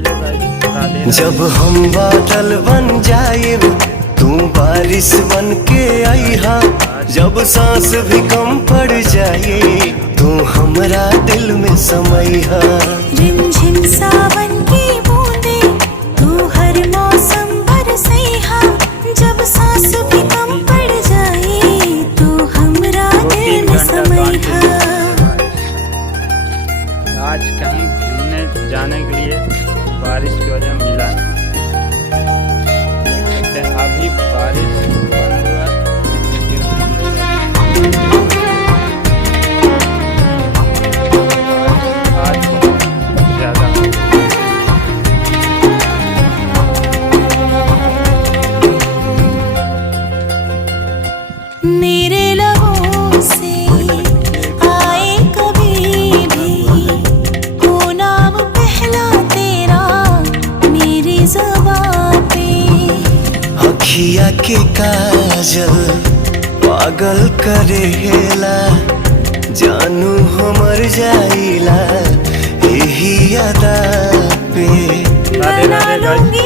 जब हम बादल बन जाएब तू बारिश बन के आईहा, जब सांस भी कम पड़ जाए तू हमरा दिल में समईहा। रिमझिम सावन की बूंदे तू हर मौसम बरसैहा, जब सांस भी कम पड़ जाए तू हमरा दिल में समईहा। आज कहीं घूमने जाने के लिए बारिश की वजह मिला अभी बारिश बंद हुआ। आज बहुत ज़्यादा मेरे लबों से आए कभी भी को नाम पहला तेरा मेरी ज़बां पे। अखिया के काजल पागल करेला, जानू हमर जाइला यही अदा पे। बना लूंगी